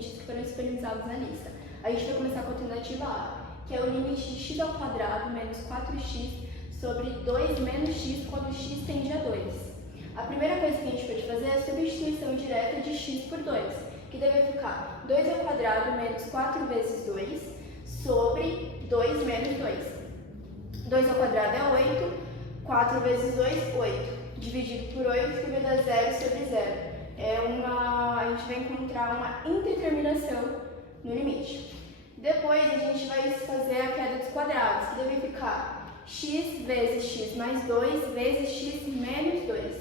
limites que foram disponibilizados na lista. A gente vai começar com a alternativa A, que é o limite de x ao quadrado menos 4x sobre 2 menos x quando x tende a 2. A primeira coisa que a gente pode fazer é a substituição direta de x por 2, que deve ficar 2 ao quadrado menos 4 vezes 2 sobre 2 menos 2. 2 ao quadrado é 8, 4 vezes 2, 8. Dividido por 8, que vai dar 0 sobre 0. A gente vai encontrar uma indeterminação no limite. Depois a gente vai fazer a queda dos quadrados, que deve ficar x vezes x mais 2 vezes x menos 2.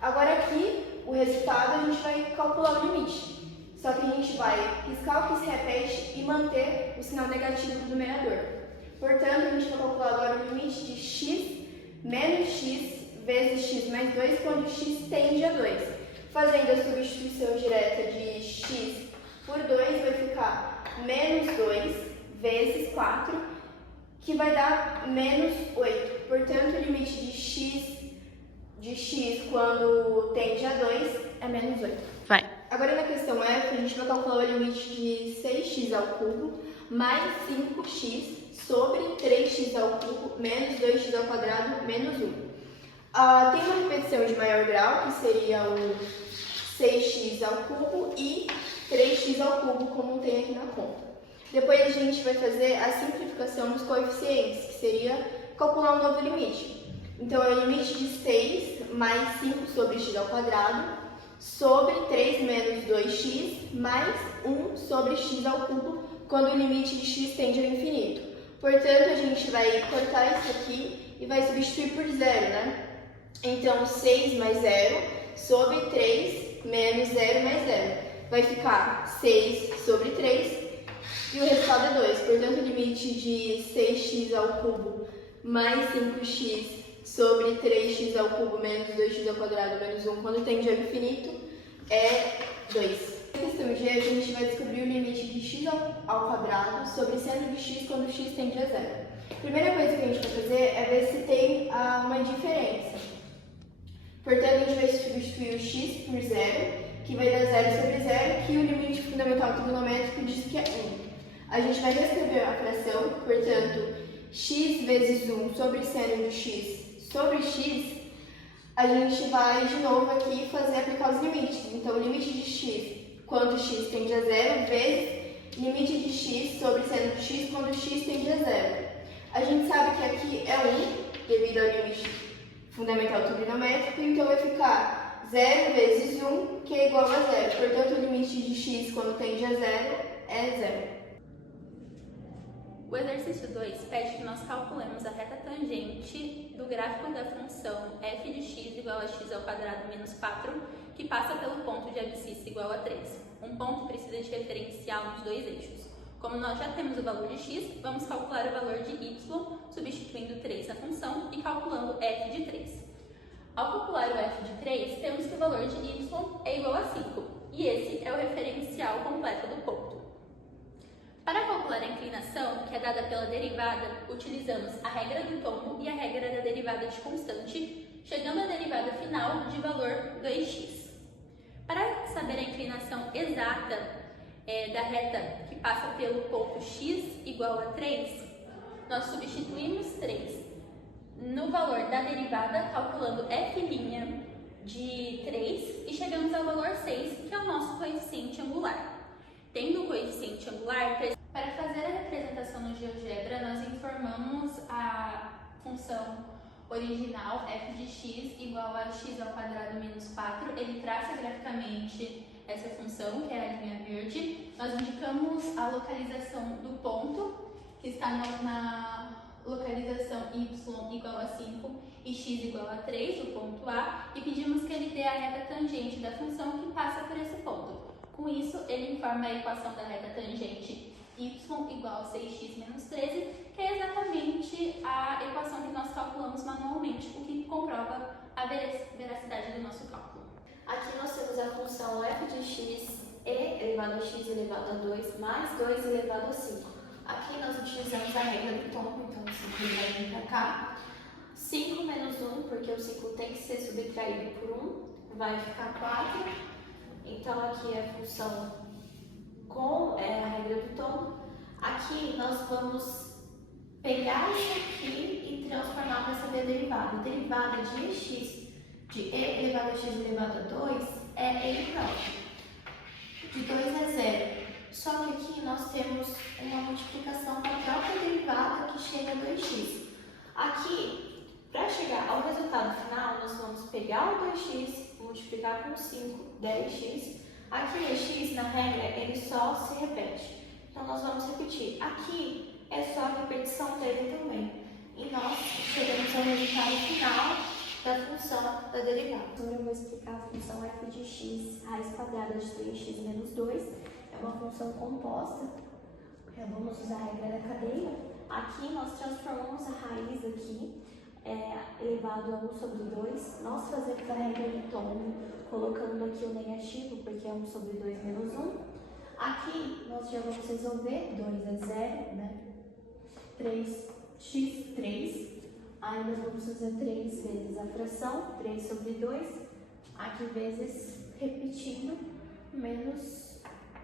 Agora aqui, o resultado, a gente vai calcular o limite. Só que a gente vai riscar o que se repete e manter o sinal negativo do numerador. Portanto, a gente vai calcular agora o limite de x menos x vezes x mais 2 quando x tende a 2. Fazendo a substituição direta de x por 2, vai ficar menos 2 vezes 4, que vai dar menos 8. Portanto, o limite de x quando tende a 2 é menos 8. Vai. Agora na questão F, a gente vai calcular o limite de 6x ao cubo mais 5x sobre 3x ao cubo menos 2x ao quadrado menos 1. Tem uma repetição de maior grau, que seria o 6x ao cubo e 3x ao cubo, como tem aqui na conta. Depois a gente vai fazer a simplificação dos coeficientes, que seria calcular um novo limite. Então, é o limite de 6 mais 5 sobre x ao quadrado sobre 3 menos 2x mais 1 sobre x ao cubo, quando o limite de x tende ao infinito. Portanto, a gente vai cortar isso aqui e vai substituir por 0, né? Então, 6 mais 0 sobre 3 menos 0 mais 0. Vai ficar 6 sobre 3 e o resultado é 2. Portanto, o limite de 6x ao cubo mais 5x sobre 3x ao cubo menos 2x ao quadrado menos 1, quando tende ao infinito, é 2. Na questão G, a gente vai descobrir o limite de x ao quadrado sobre seno de x quando x tende a 0. A primeira coisa que a gente vai fazer é ver se tem uma diferença. Portanto, a gente vai substituir o x por 0, que vai dar 0 sobre 0, que o limite fundamental trigonométrico diz que é 1. A gente vai reescrever a fração, portanto, x vezes 1 sobre seno de x sobre x, a gente vai de novo aqui aplicar os limites. Então, o limite de x quando x tende a 0 vezes limite de x sobre seno de x quando x tende a 0. A gente sabe que aqui é 1, devido ao limite fundamental trigonométrico, então vai ficar 0 vezes 1, que é igual a 0. Portanto, o limite de x quando tende a 0 é 0. O exercício 2 pede que nós calculemos a reta tangente do gráfico da função f de x igual a x ao quadrado menos 4, que passa pelo ponto de abscissa igual a 3. Um ponto precisa de referencial nos dois eixos. Como nós já temos o valor de x, vamos calcular o valor de y, substituindo 3 na função e calculando f de 3. Ao calcular o f de 3, temos que o valor de y é igual a 5, e esse é o referencial completo do ponto. Para calcular a inclinação, que é dada pela derivada, utilizamos a regra do tombo e a regra da derivada de constante, chegando à derivada final de valor 2x. Para saber a inclinação exata da reta que passa pelo ponto x igual a 3, nós substituímos 3 no valor da derivada, calculando f' de 3 e chegamos ao valor 6, que é o nosso coeficiente angular. Tendo o coeficiente angular, para fazer a representação no GeoGebra, nós informamos a função original f de x igual a x ao quadrado menos 4. Ele traça graficamente essa função, que é a linha verde. Nós indicamos a localização do ponto, que está na localização y igual a 5 e x igual a 3, o ponto A, e pedimos que ele dê a reta tangente da função que passa por esse ponto. Com isso, ele informa a equação da reta tangente y igual a 6x menos 13, que é exatamente a equação que nós calculamos manualmente, o que comprova a veracidade do nosso cálculo. Aqui nós temos a função f de x e elevado a x elevado a 2 mais 2 elevado a 5. Aqui nós utilizamos a regra do tombo, então o 5 vai vir para cá. 5 menos 1, porque o 5 tem que ser subtraído por 1, vai ficar 4. Então aqui é a função com a regra do tombo, aqui nós vamos pegar isso aqui e transformar para saber a derivada. A derivada de x de e elevado a x elevado a 2 é e próprio, de 2 a 0. Só que aqui nós temos uma multiplicação com a própria derivada que chega a 2x. Aqui, para chegar ao resultado final, nós vamos pegar o 2x, multiplicar com 5, 10x. Aqui o x, na regra, ele só se repete. Então, nós vamos repetir. Aqui é só a repetição dele também. E nós chegamos ao resultado final da função da derivada. Agora eu vou explicar a função f de x raiz quadrada de 3x menos 2. É uma função composta. Vamos usar a regra da cadeia. Aqui nós transformamos a raiz aqui, elevado a 1 sobre 2. Nós fazemos a regra de tombo, colocando aqui o negativo, porque é 1 sobre 2 menos 1. Aqui nós já vamos resolver 2 é 0, né? 3x, 3. Ainda vamos fazer 3 vezes a fração, 3 sobre 2. Aqui vezes, repetindo, menos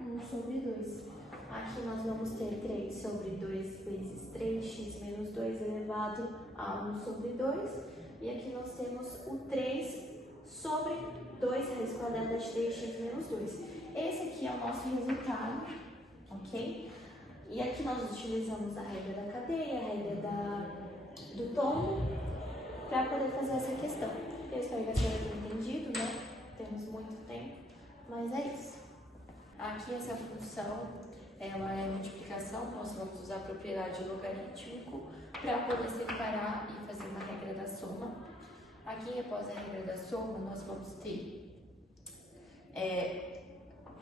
1 sobre 2. Aqui nós vamos ter 3 sobre 2 vezes 3x menos 2 elevado a 1 sobre 2. E aqui nós temos o 3 sobre 2 raiz quadrada de 3x menos 2. Esse aqui é o nosso resultado, ok? E aqui nós utilizamos a regra da cadeia, a regra do tombo, para poder fazer essa questão. Eu espero que você tenha entendido, né? Temos muito tempo, mas é isso. Aqui essa função, ela é multiplicação, nós vamos usar a propriedade logarítmico para poder separar e fazer uma regra da soma. Aqui, após a regra da soma, nós vamos ter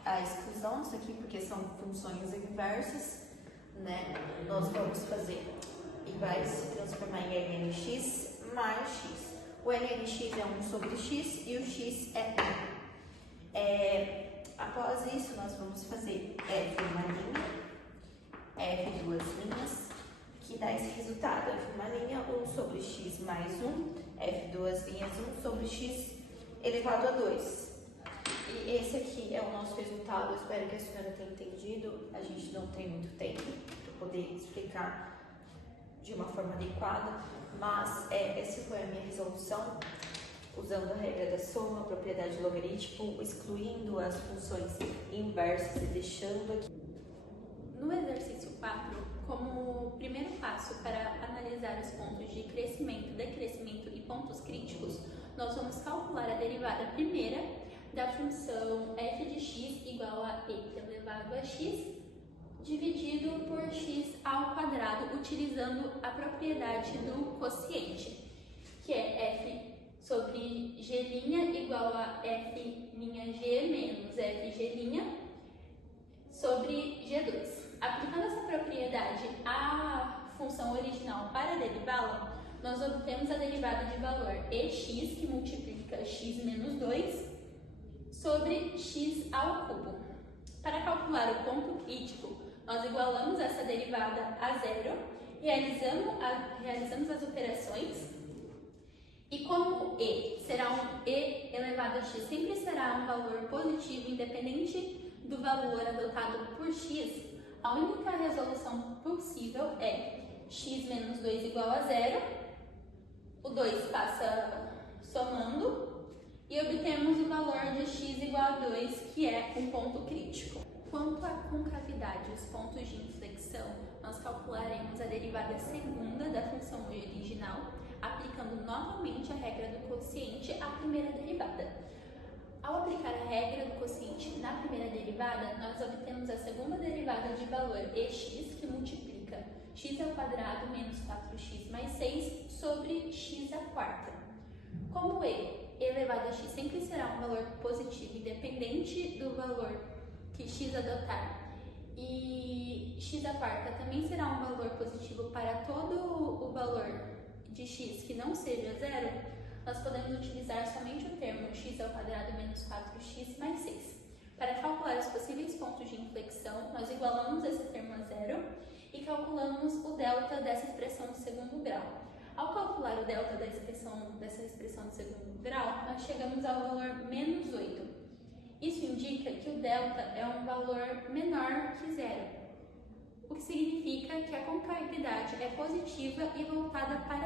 a exclusão disso aqui, porque são funções inversas, né? Nós vamos fazer e vai se transformar em lnx mais x. O lnx é 1 sobre x e o x é 1. Após isso, nós vamos fazer f uma linha, f duas linhas, que dá esse resultado. F uma linha, 1 sobre x mais 1, f duas linhas, 1 sobre x elevado a 2. E esse aqui é o nosso resultado. Eu espero que a senhora tenha entendido. A gente não tem muito tempo para poder explicar de uma forma adequada, mas essa foi a minha resolução, usando a regra da soma, a propriedade logarítmico, excluindo as funções inversas e deixando aqui. No exercício 4, como primeiro passo para analisar os pontos de crescimento, decrescimento e pontos críticos, nós vamos calcular a derivada primeira da função f de x igual a e elevado a x dividido por x ao quadrado, utilizando a propriedade do quociente, que é f sobre g' igual a f' g menos f' sobre g2. Aplicando essa propriedade à função original para derivá-la, nós obtemos a derivada de valor ex, que multiplica x menos 2 sobre x ao cubo. Para calcular o ponto crítico, nós igualamos essa derivada a zero, realizamos as operações, e como e será um e elevado a x, sempre será um valor positivo independente do valor adotado por x, a única resolução possível é x menos 2 igual a zero, o 2 passa somando, e obtemos o valor de x igual a 2, que é um ponto crítico. Quanto à concavidade, os pontos de inflexão, nós calcularemos a derivada segunda da função original, aplicando novamente a regra do quociente à primeira derivada. Ao aplicar a regra do quociente na primeira derivada, nós obtemos a segunda derivada de valor ex, que multiplica x ao quadrado menos 4x mais 6 sobre x à quarta. Como e elevado a x sempre será um valor positivo independente do valor que x adotar, e x à quarta também será um valor positivo para todo o valor de x que não seja zero, nós podemos utilizar somente o termo x ao quadrado menos 4x mais 6. Para calcular os possíveis pontos de inflexão, nós igualamos esse termo a zero e calculamos o delta dessa expressão de segundo grau. Ao calcular o delta dessa expressão de segundo grau, nós chegamos ao valor menos 8. Isso indica que o delta é um valor menor que zero, o que significa que a concavidade é positiva e voltada para